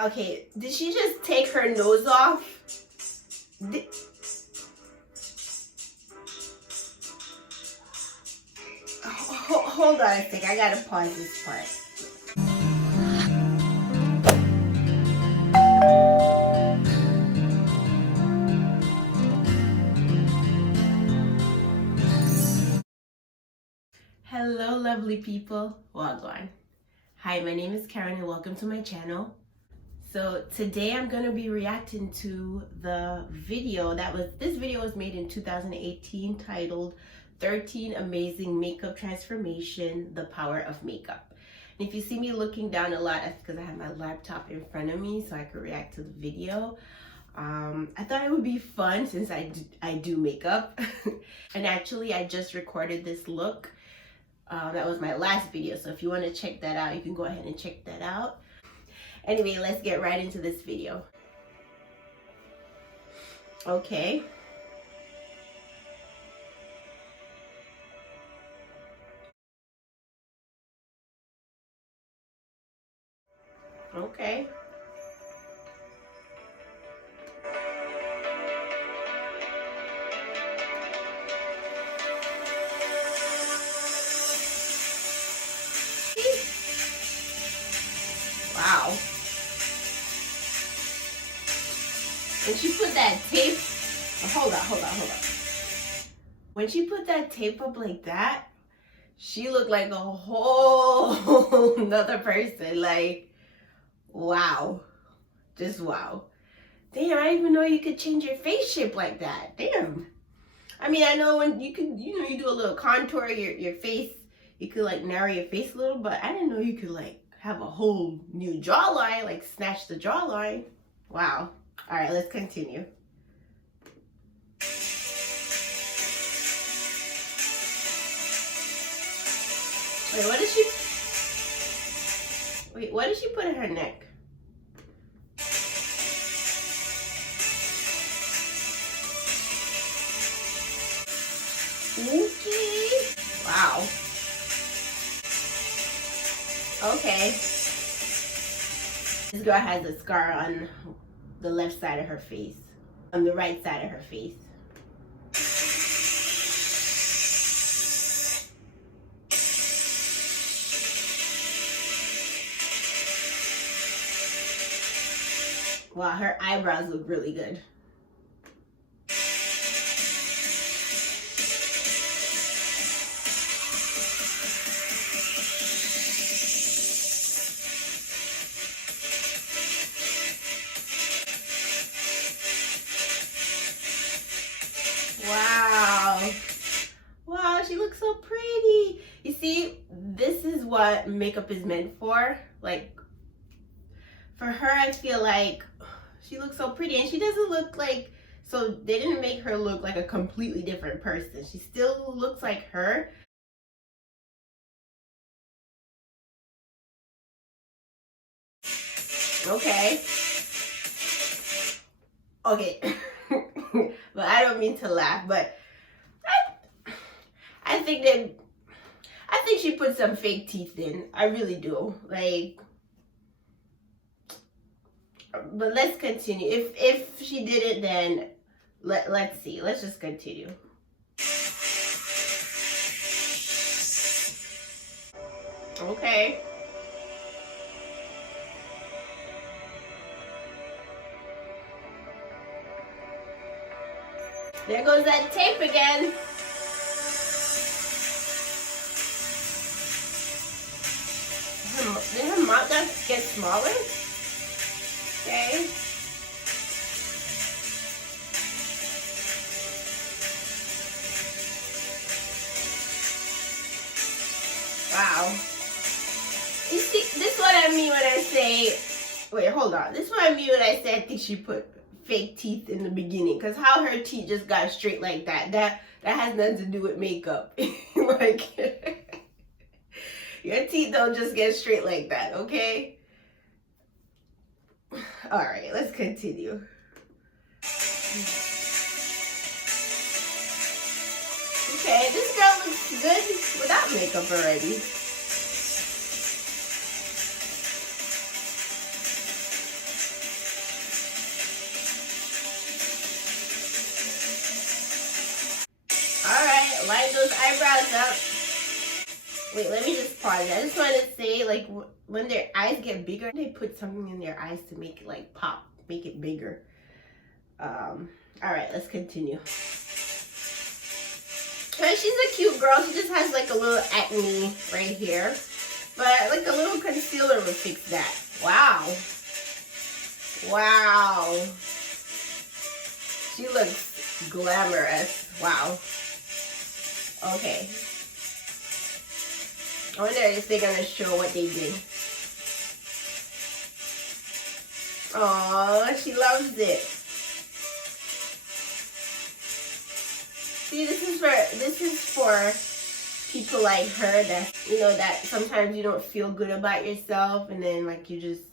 Okay, did she just take her nose off? Hold on a sec, I gotta pause this part. Hello lovely people, Wagwan. Hi, my name is Karen and welcome to my channel. So today I'm going to be reacting to the video this video was made in 2018 titled 13 Amazing Makeup Transformation, The Power of Makeup. And if you see me looking down a lot, that's because I have my laptop in front of me so I could react to the video. I thought it would be fun since I do makeup. And actually I just recorded this look. That was my last video, so if you want to check that out, you can go ahead and check that out. Anyway, let's get right into this video. Okay. Okay. Wow. When she put that tape, hold on. When she put that tape up like that, she looked like a whole another person. Like, wow. Just wow. Damn, I didn't even know you could change your face shape like that. Damn. I mean, I know when you could, you do a little contour, your face, you could like narrow your face a little, but I didn't know you could like have a whole new jawline, like snatch the jawline. Wow. All right, let's continue. Wait, what did she put in her neck? Okay. Wow. Okay. This girl has a scar on the left side of her face, on the right side of her face. Wow, her eyebrows look really good. Wow. Wow, she looks so pretty. You see, this is what makeup is meant for. Like, for her, I feel like she looks so pretty, and she doesn't look like, so they didn't make her look like a completely different person. She still looks like her. Okay. Okay. But I don't mean to laugh, but I think she put some fake teeth in. I really do. Like, but let's continue. If she did it, then let's see. Let's just continue. Okay. There goes that tape again. Did her mouth get smaller? Okay. Wow. You see, this is what I mean when I say, wait, hold on. This is what I mean when I say I think she put fake teeth in the beginning. Because how her teeth just got straight like that has nothing to do with makeup. Like, your teeth don't just get straight like that, okay? All right, let's continue. Okay, this girl looks good without makeup already. eyebrows up. Wait, let me just pause. I just want to say, like, when their eyes get bigger, they put something in their eyes to make it, like, pop, make it bigger. All right, let's continue. But she's a cute girl. She just has, like, a little acne right here. But, like, a little concealer would fix that. Wow. Wow. She looks glamorous. Wow. Okay. I wonder if they're gonna show what they did. Oh, she loves it. See, this is for people like her that, you know, that sometimes you don't feel good about yourself, and then like you just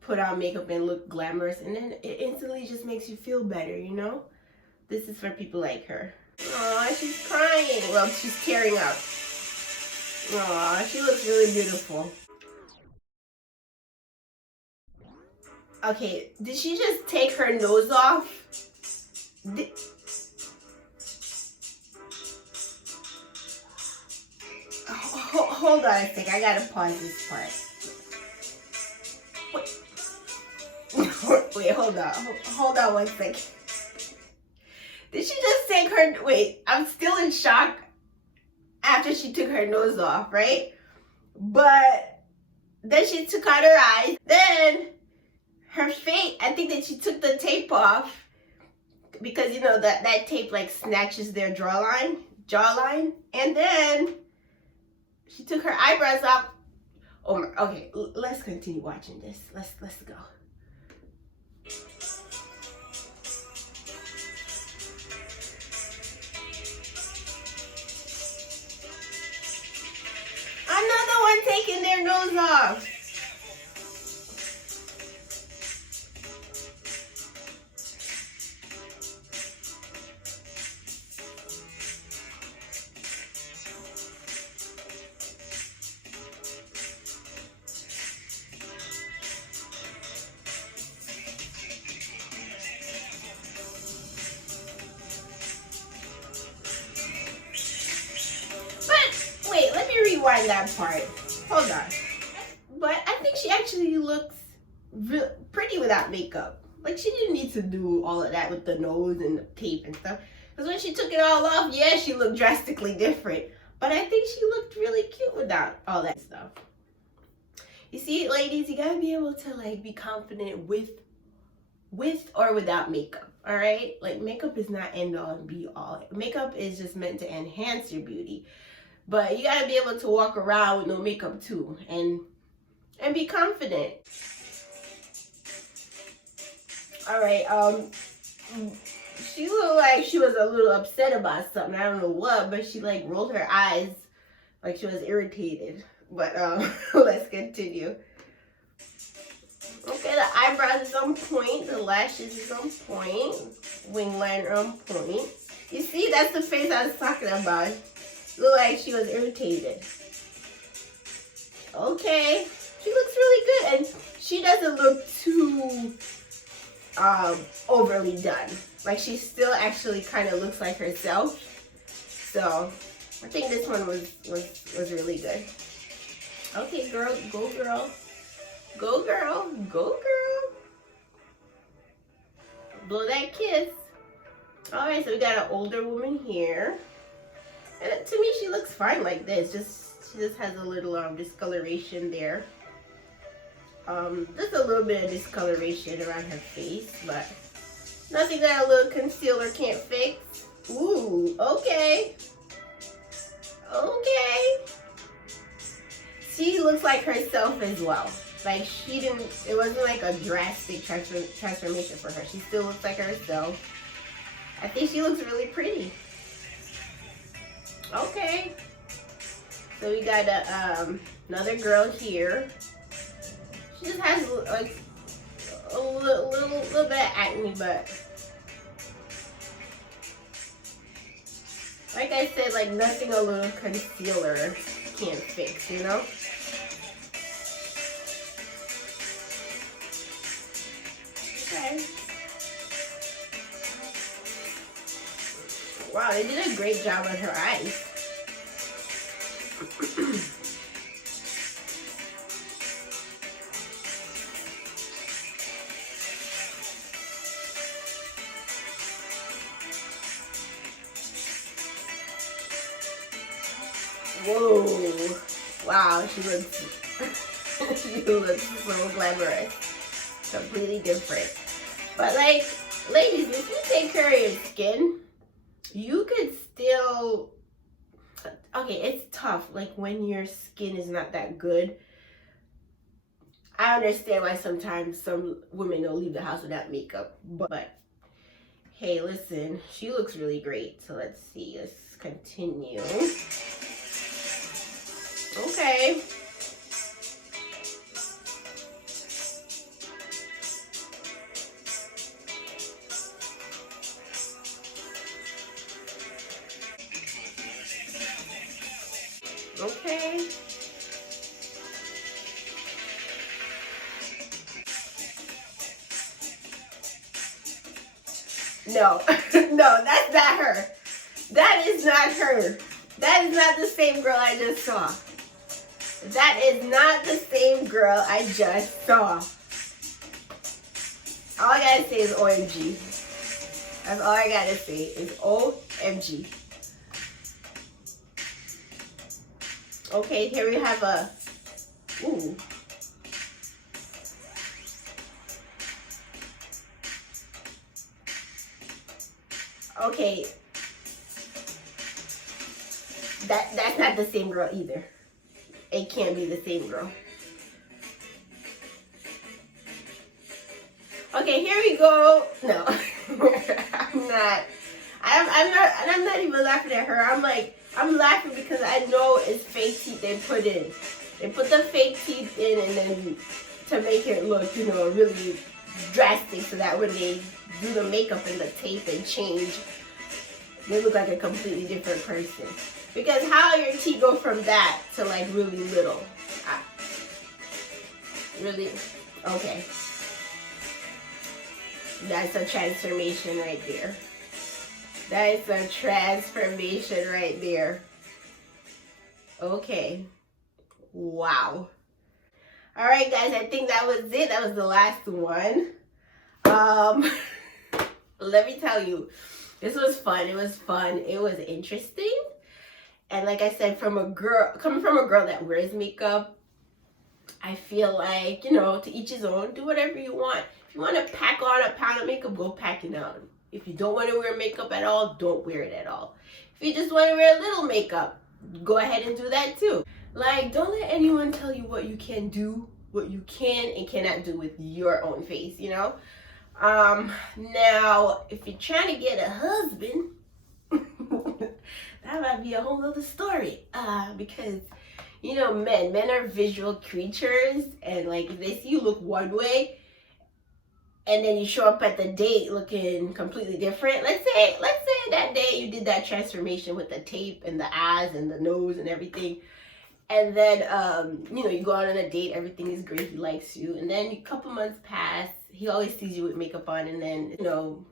put on makeup and look glamorous, and then it instantly just makes you feel better, you know? This is for people like her. Oh, she's crying. Well, she's tearing up. Aw, she looks really beautiful. Okay, did she just take her nose off? Hold on a sec, I gotta pause this part. Wait, hold on 1 second. Did she just take her, wait, I'm still in shock after she took her nose off, right? But then she took out her eyes. Then her face, I think that she took the tape off because, you know, that tape like snatches their jawline. And then she took her eyebrows off. Oh my, okay, let's continue watching this. Let's go. Another one taking their nose off. Rewind that part. Hold on. But I think she actually looks pretty without makeup. Like, she didn't need to do all of that with the nose and the tape and stuff. Because when she took it all off, yeah, she looked drastically different. But I think she looked really cute without all that stuff. You see, ladies, you gotta be able to, like, be confident with or without makeup. All right? Like, makeup is not end all and be all. Makeup is just meant to enhance your beauty. But you gotta be able to walk around with no makeup too, and be confident. All right, she looked like she was a little upset about something. I don't know what, but she like rolled her eyes like she was irritated. But let's continue. Okay, the eyebrows is on point, the lashes is on point, wing liner on point. You see, that's the face I was talking about. Looked like she was irritated. Okay, she looks really good, and she doesn't look too overly done. Like, she still actually kind of looks like herself. So I think this one was really good. Okay, girl, go girl, go girl, go girl. Blow that kiss. All right, so we got an older woman here. And to me, she looks fine like this. She just has a little discoloration there. Just a little bit of discoloration around her face, but nothing that a little concealer can't fix. Ooh, okay. Okay. She looks like herself as well. Like, it wasn't like a drastic transformation for her. She still looks like herself. I think she looks really pretty. Okay, so we got another girl here. She just has like a little bit of acne, but like I said, like nothing a little concealer can't fix, you know? Okay. Wow, they did a great job on her eyes. Whoa. Wow, she looks she looks so glamorous. Completely different. But like, ladies, if you take care of your skin, you could still, okay, it's tough. Like when your skin is not that good. I understand why sometimes some women don't leave the house without makeup. But hey, listen, she looks really great. So let's see, let's continue. Okay. Okay. No, no, that's not her. That is not her. That is not the same girl I just saw. That is not the same girl I just saw. All I gotta say is OMG. That's all I gotta say is OMG. Okay, here we have a, ooh. Okay, that's not the same girl either. It can't be the same girl. Okay, here we go. No, I'm not. I'm not even laughing at her. I'm laughing because I know it's fake teeth they put in. They put the fake teeth in and then to make it look, you know, really drastic so that when they do the makeup and the tape and change, they look like a completely different person. Because how your teeth go from that to like really little? Really? Okay. That's a transformation right there. That is a transformation right there. Okay. Wow. All right, guys. I think that was it. That was the last one. Let me tell you, this was fun. It was fun. It was interesting. And like I said, coming from a girl that wears makeup, I feel like, you know, to each his own. Do whatever you want. If you want to pack on a pound of makeup, go pack it on. If you don't want to wear makeup at all, don't wear it at all. If you just want to wear a little makeup, go ahead and do that too. Like, don't let anyone tell you what you can do, what you can and cannot do with your own face, you know? Now, if you're trying to get a husband, that might be a whole other story. Because, you know, men are visual creatures, and like if they see you look one way, and then you show up at the date looking completely different. Let's say that day you did that transformation with the tape and the eyes and the nose and everything. And then, you know, you go out on a date, everything is great, he likes you. And then a couple months pass, he always sees you with makeup on. And then, you know,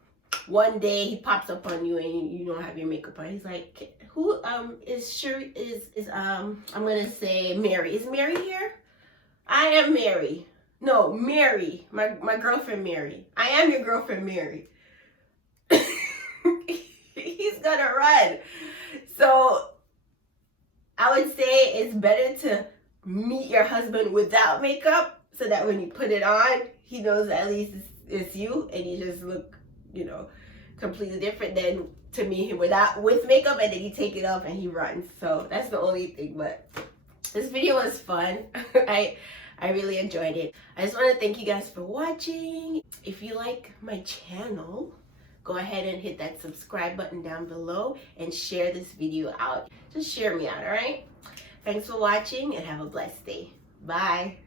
one day he pops up on you and you don't have your makeup on. He's like, who, I'm going to say Mary. Is Mary here? I am Mary. No, Mary, my girlfriend Mary. I am your girlfriend Mary. He's gonna run. So I would say it's better to meet your husband without makeup so that when you put it on, he knows at least it's you and you just look, you know, completely different than to meet him with makeup and then you take it off and he runs. So that's the only thing, but this video was fun. I really enjoyed it. I just want to thank you guys for watching. If you like my channel, go ahead and hit that subscribe button down below and share this video out. Just share me out, all right? Thanks for watching and have a blessed day. Bye.